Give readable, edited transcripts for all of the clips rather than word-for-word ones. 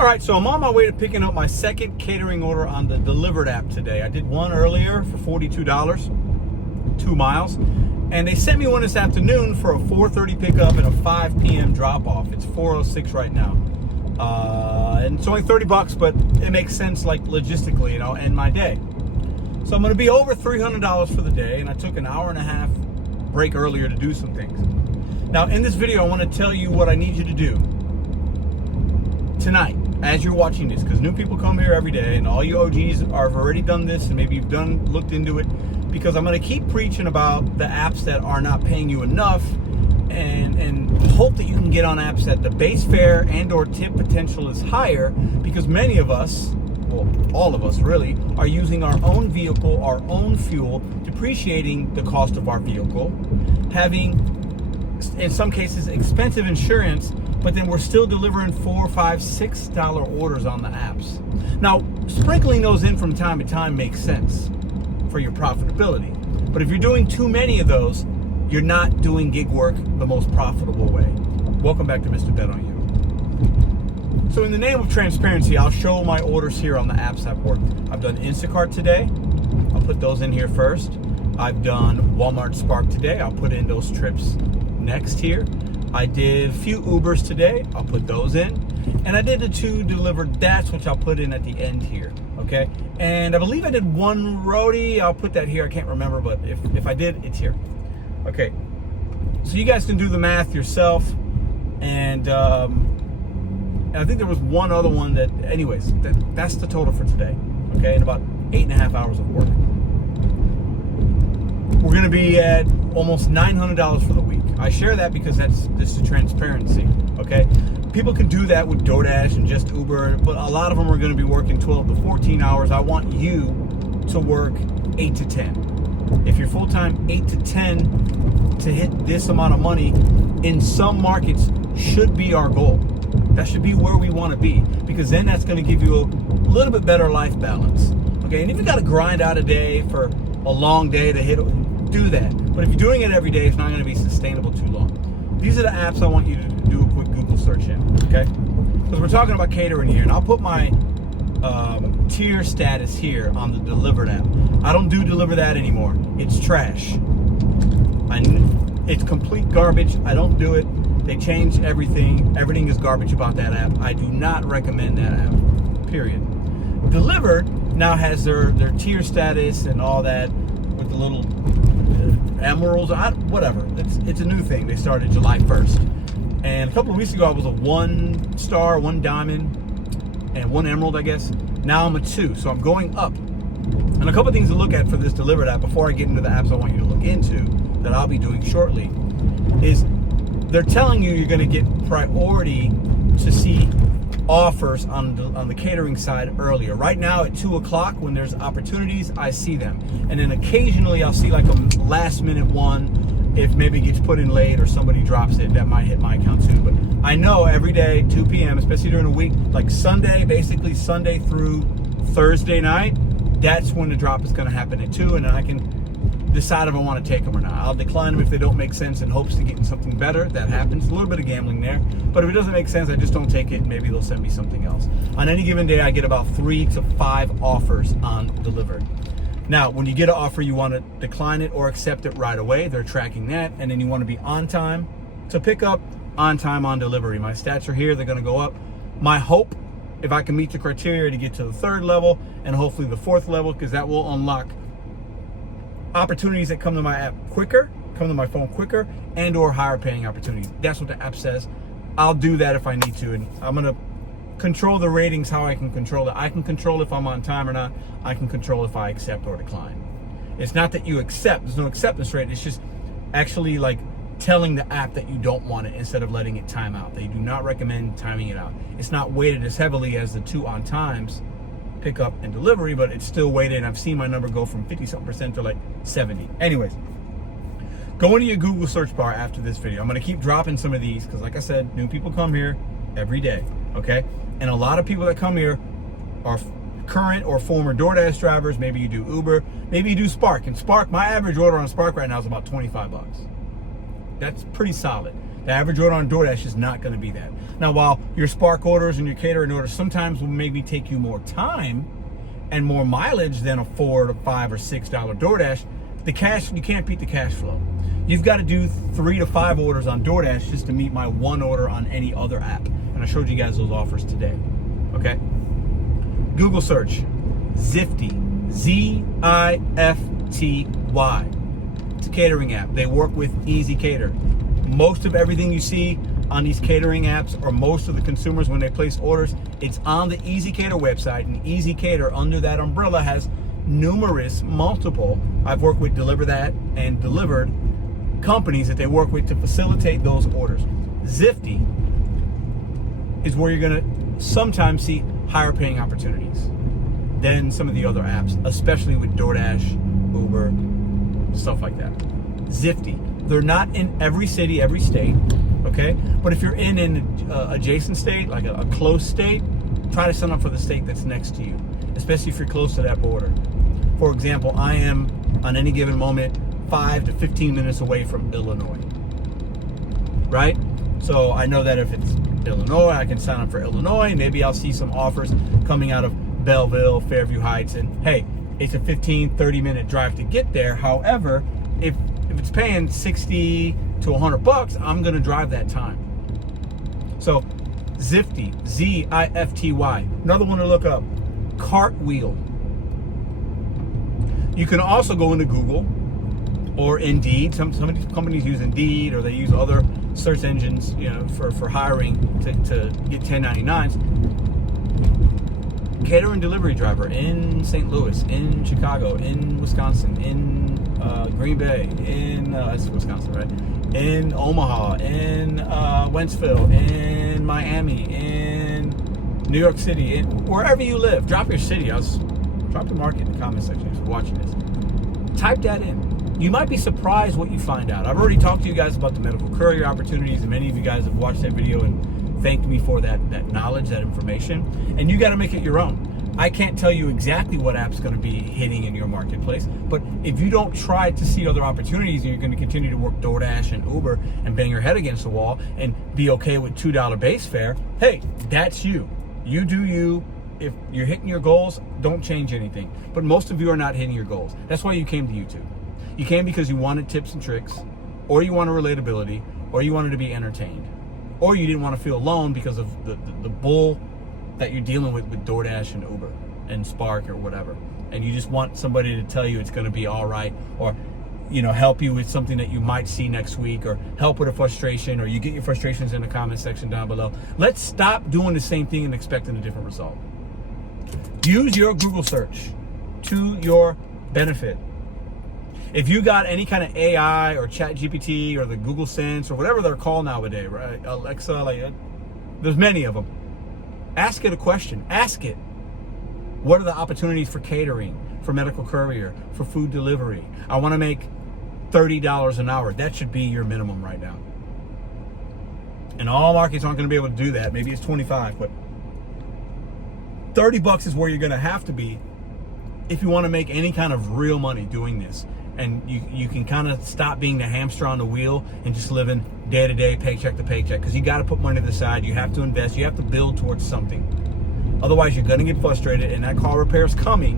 All right, so I'm on my way to picking up my second catering order on the Delivered app today. I did one earlier for $42, 2 miles, and they sent me one this afternoon for a 4:30 pickup and a 5 p.m. drop off. It's 4:06 right now, and it's only $30, but it makes sense, like logistically, end my day. So I'm going to be over $300 for the day, and I took an hour and a half break earlier to do some things. Now, in this video, I want to tell you what I need you to do tonight as you're watching this, because new people come here every day, and all you OGs have already done this, and maybe you've looked into it, because I'm going to keep preaching about the apps that are not paying you enough, and hope that you can get on apps that the base fare and or tip potential is higher, because many of us, well, all of us really, are using our own vehicle, our own fuel, depreciating the cost of our vehicle, having, in some cases, expensive insurance, but then we're still delivering $4, $5, $6 orders on the apps. Now, sprinkling those in from time to time makes sense for your profitability. But if you're doing too many of those, you're not doing gig work the most profitable way. Welcome back to Mr.BetonYou. So in the name of transparency, I'll show my orders here on the apps I've worked. I've done Instacart today. I'll put those in here first. I've done Walmart Spark today. I'll put in those trips next here. I did a few Ubers today. I'll put those in. And I did the 2 Delivered That's, which I'll put in at the end here, okay? And I believe I did 1 roadie. I'll put that here. I can't remember, but if I did, it's here. Okay, so you guys can do the math yourself. And I think there was one other one that, anyways, that's the total for today, okay? And about 8.5 hours of work. We're gonna be at almost $900 for the week. I share that because this is transparency, okay? People can do that with DoorDash and just Uber, but a lot of them are gonna be working 12 to 14 hours. I want you to work 8 to 10. If you're full-time, 8 to 10 to hit this amount of money in some markets should be our goal. That should be where we wanna be, because then that's gonna give you a little bit better life balance, okay? And if you gotta grind out a day for a long day to hit, do that. But if you're doing it every day, it's not going to be sustainable too long. These are the apps I want you to do a quick Google search in, okay? Because we're talking about catering here, and I'll put my tier status here on the Delivered app. I don't do Deliver That anymore. It's trash. It's complete garbage. I don't do it. They changed everything. Everything is garbage about that app. I do not recommend that app, period. Delivered now has their tier status and all that with the little emeralds, whatever. It's a new thing. They started July 1st. And a couple of weeks ago, I was a 1 star, 1 diamond, and 1 emerald, I guess. Now I'm a 2, so I'm going up. And a couple of things to look at for this Delivered app before I get into the apps I want you to look into that I'll be doing shortly is they're telling you're going to get priority to see offers on the catering side earlier. Right now at 2 o'clock, when there's opportunities, I see them. And then occasionally I'll see like a last minute one, if maybe it gets put in late or somebody drops it, that might hit my account too. But I know every day, 2 p.m., especially during the week, like Sunday, basically Sunday through Thursday night, that's when the drop is gonna happen at 2, and then I can decide if I want to take them or not. I'll decline them if they don't make sense in hopes to get something better. That happens. A little bit of gambling there. But if it doesn't make sense, I just don't take it. Maybe they'll send me something else. On any given day, I get about 3 to 5 offers on Delivered. Now, when you get an offer, you want to decline it or accept it right away. They're tracking that. And then you want to be on time to pick up, on time on delivery. My stats are here. They're going to go up. My hope, if I can meet the criteria, to get to the 3rd level and hopefully the 4th level, because that will unlock opportunities that come to my app quicker, come to my phone quicker, and or higher paying opportunities. That's what the app says. I'll do that if I need to, and I'm gonna control the ratings how I can control it. I can control if I'm on time or not. I can control if I accept or decline. It's not that you accept, there's no acceptance rate, it's just actually like telling the app that you don't want it instead of letting it time out. They do not recommend timing it out. It's not weighted as heavily as the 2 on times, pickup and delivery, but it's still weighted, and I've seen my number go from 50-something% to like 70. Anyways, go into your Google search bar after this video. I'm gonna keep dropping some of these because, like I said, new people come here every day, okay? And a lot of people that come here are current or former DoorDash drivers. Maybe you do Uber, maybe you do Spark. And Spark, my average order on Spark right now is about $25. That's pretty solid. The average order on DoorDash is not going to be that. Now, while your Spark orders and your catering orders sometimes will maybe take you more time and more mileage than a $4 to $5 or $6 DoorDash, the cash, you can't beat the cash flow. You've got to do 3 to 5 orders on DoorDash just to meet my 1 order on any other app. And I showed you guys those offers today. Okay? Google search Zifty, Z-I-F-T-Y. It's a catering app. They work with Easy Cater. Most of everything you see on these catering apps, or most of the consumers when they place orders, it's on the Easy Cater website, and Easy Cater under that umbrella has multiple, I've worked with Deliver That and Delivered companies that they work with to facilitate those orders. Zifty is where you're going to sometimes see higher paying opportunities than some of the other apps, especially with DoorDash, Uber, stuff like that. Zifty. They're not in every city, every state, okay? But if you're in an adjacent state, like a close state, try to sign up for the state that's next to you, especially if you're close to that border. For example, I am, on any given moment, 5 to 15 minutes away from Illinois, right? So I know that if it's Illinois, I can sign up for Illinois. Maybe I'll see some offers coming out of Belleville, Fairview Heights, and hey, it's a 15, 30-minute drive to get there. However, if it's paying 60 to 100 bucks, I'm gonna drive that time. So Zifty, Z-I-F-T-Y. Another one to look up, Cartwheel. You can also go into Google or Indeed. Some of these companies use Indeed, or they use other search engines, you know, for hiring to get 1099s. Catering delivery driver in St. Louis, in Chicago, in Wisconsin, in Green Bay, in that's Wisconsin, right? In Omaha, in Wentzville, in Miami, in New York City, in wherever you live. Drop your city. Drop the market in the comment section if you're watching this. Type that in. You might be surprised what you find out. I've already talked to you guys about the medical courier opportunities, and many of you guys have watched that video and thanked me for that knowledge, that information. And you got to make it your own. I can't tell you exactly what app's going to be hitting in your marketplace, but if you don't try to see other opportunities and you're going to continue to work DoorDash and Uber and bang your head against the wall and be okay with $2 base fare, hey, that's you. You do you. If you're hitting your goals, don't change anything. But most of you are not hitting your goals. That's why you came to YouTube. You came because you wanted tips and tricks, or you wanted relatability, or you wanted to be entertained, or you didn't want to feel alone because of the bull that you're dealing with DoorDash and Uber and Spark or whatever. And you just want somebody to tell you it's going to be all right, or, you know, help you with something that you might see next week, or help with a frustration, or you get your frustrations in the comment section down below. Let's stop doing the same thing and expecting a different result. Use your Google search to your benefit. If you got any kind of AI or Chat GPT or the Google Sense or whatever they're called nowadays, right? Alexa, like, there's many of them. Ask it a question. Ask it, what are the opportunities for catering, for medical courier, for food delivery? I want to make $30 an hour. That should be your minimum right now. And all markets aren't going to be able to do that. Maybe it's 25, but 30 bucks is where you're going to have to be if you want to make any kind of real money doing this. And you can kind of stop being the hamster on the wheel and just living day to day, paycheck to paycheck, because you got to put money to the side. You have to invest. You have to build towards something. Otherwise, you're going to get frustrated, and that car repair is coming.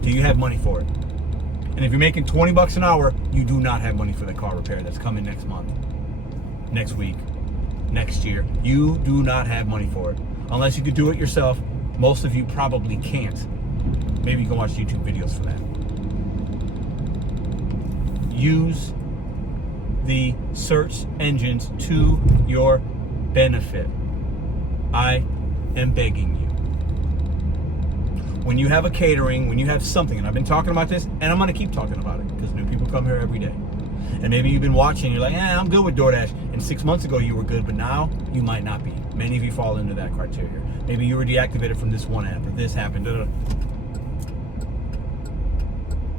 Do you have money for it? And if you're making 20 bucks an hour, you do not have money for the car repair that's coming next month, next week, next year. You do not have money for it. Unless you could do it yourself. Most of you probably can't. Maybe you can watch YouTube videos for that. Use the search engines to your benefit. I am begging you. When you have a catering, when you have something, and I've been talking about this, and I'm going to keep talking about it because new people come here every day. And maybe you've been watching, you're like, I'm good with DoorDash. And 6 months ago you were good, but now you might not be. Many of you fall into that criteria. Maybe you were deactivated from this one app, or this happened.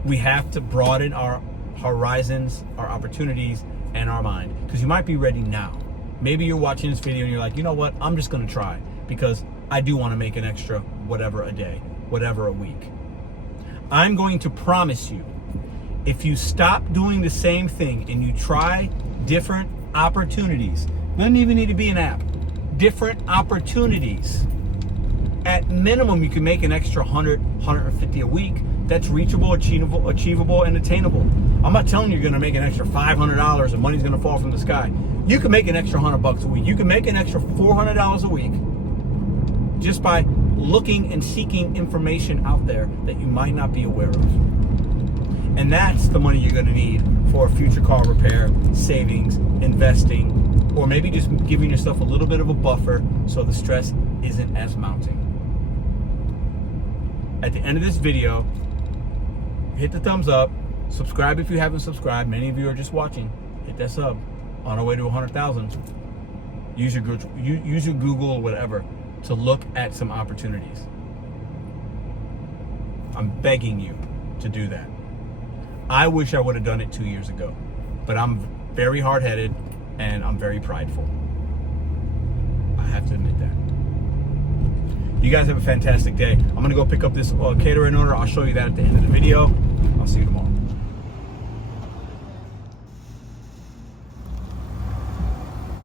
We have to broaden our horizons, our opportunities, and our mind, because you might be ready now. Maybe you're watching this video and you're like, you know what, I'm just going to try because I do want to make an extra whatever a day, whatever a week. I'm going to promise you, if you stop doing the same thing and you try different opportunities. Doesn't even need to be an app. Different opportunities. At minimum, you can make an extra 100, 150 a week. That's reachable, achievable, and attainable. I'm not telling you you're gonna make an extra $500 and money's gonna fall from the sky. You can make an extra $100 a week. You can make an extra $400 a week just by looking and seeking information out there that you might not be aware of. And that's the money you're gonna need for future car repair, savings, investing, or maybe just giving yourself a little bit of a buffer so the stress isn't as mounting. At the end of this video, hit the thumbs up, subscribe if you haven't subscribed. Many of you are just watching. Hit that sub. On our way to 100,000. Use your Google or whatever to look at some opportunities. I'm begging you to do that. I wish I would have done it 2 years ago, but I'm very hard-headed and I'm very prideful. I have to admit that. You guys have a fantastic day. I'm gonna go pick up this catering order. I'll show you that at the end of the video. I'll see you tomorrow.